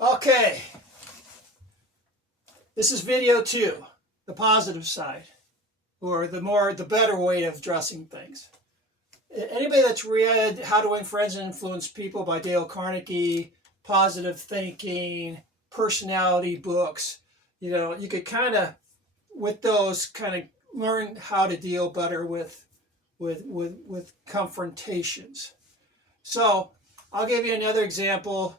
Okay, this is video 2, the positive side, or the better way of addressing things. Anybody that's read How to Win Friends and Influence People by Dale Carnegie, positive thinking, personality books, you could kind of, with those, kind of learn how to deal better with confrontations. So I'll give you another example.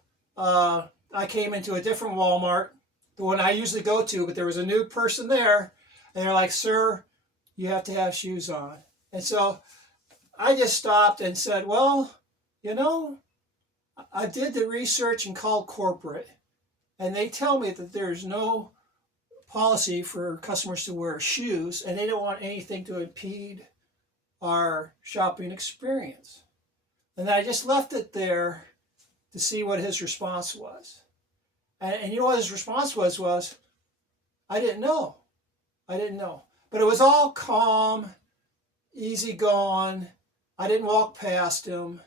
I came into a different Walmart, the one I usually go to, but there was a new person there, and they're like, "Sir, you have to have shoes on." And so I just stopped and said, "Well, I did the research and called corporate, and they tell me that there's no policy for customers to wear shoes, and they don't want anything to impede our shopping experience." And I just left it there to see what his response was. And you know what his response was, I didn't know. But it was all calm, easy going. I didn't walk past him.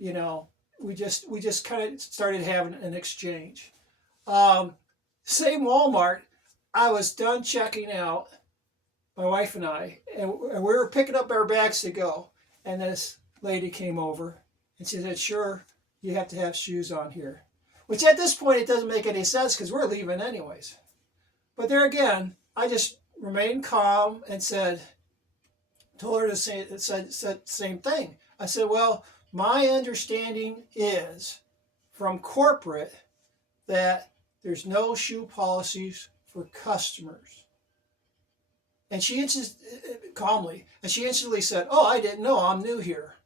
We just kind of started having an exchange. Same Walmart, I was done checking out, my wife and I, and we were picking up our bags to go. And this lady came over and she said, "Sure, you have to have shoes on here." Which at this point, it doesn't make any sense because we're leaving anyways. But there again, I just remained calm and told her to say the same thing. I said, "Well, my understanding is from corporate that there's no shoe policies for customers." And she calmly, and she instantly said, "Oh, I didn't know. I'm new here."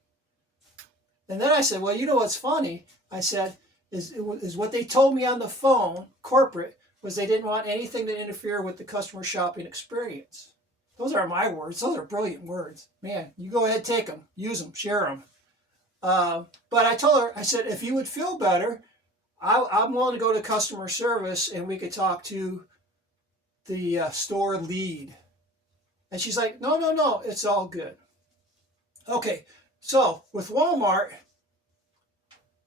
And then I said, "Well, you know what's funny?" I said, is what they told me on the phone, corporate, was they didn't want anything to interfere with the customer shopping experience. Those aren't my words. Those are brilliant words. Man, you go ahead, take them, use them, share them. But I told her, I said, if you would feel better, I'm willing to go to customer service and we could talk to the store lead. And she's like, no, it's all good. Okay, so with Walmart,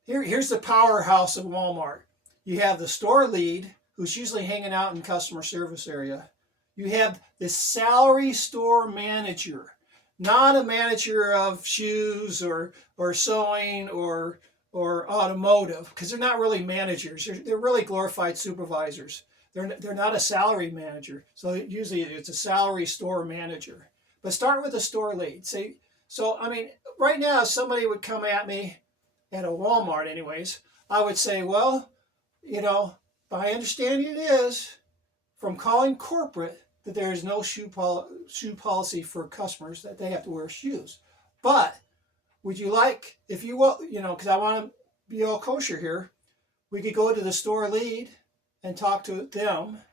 here's the powerhouse of Walmart. You have the store lead, who's usually hanging out in customer service area. You have the salary store manager, not a manager of shoes or sewing or automotive, because they're not really managers. They're really glorified supervisors. They're not a salary manager. So usually it's a salary store manager. But start with the store lead. Right now, if somebody would come at me at a Walmart anyways, I would say, "Well, my understanding is from calling corporate that there is no shoe policy for customers that they have to wear shoes. But would you like, if you will, because I want to be all kosher here, we could go to the store lead and talk to them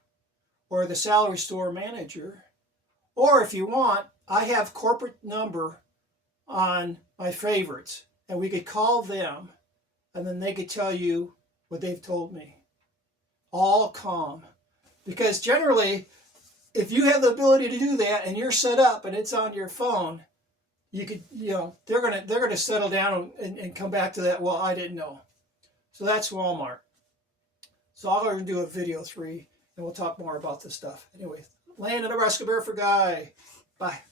or the salary store manager. Or if you want, I have corporate number on my favorites, and we could call them, and then they could tell you what they've told me." All calm. Because generally, if you have the ability to do that and you're set up and it's on your phone, you could, they're gonna settle down and come back to that, "Well, I didn't know." So that's Walmart. So I'm going to do a video 3 and we'll talk more about this stuff. Anyway, Land in Nebraska Barefoot Guy. Bye.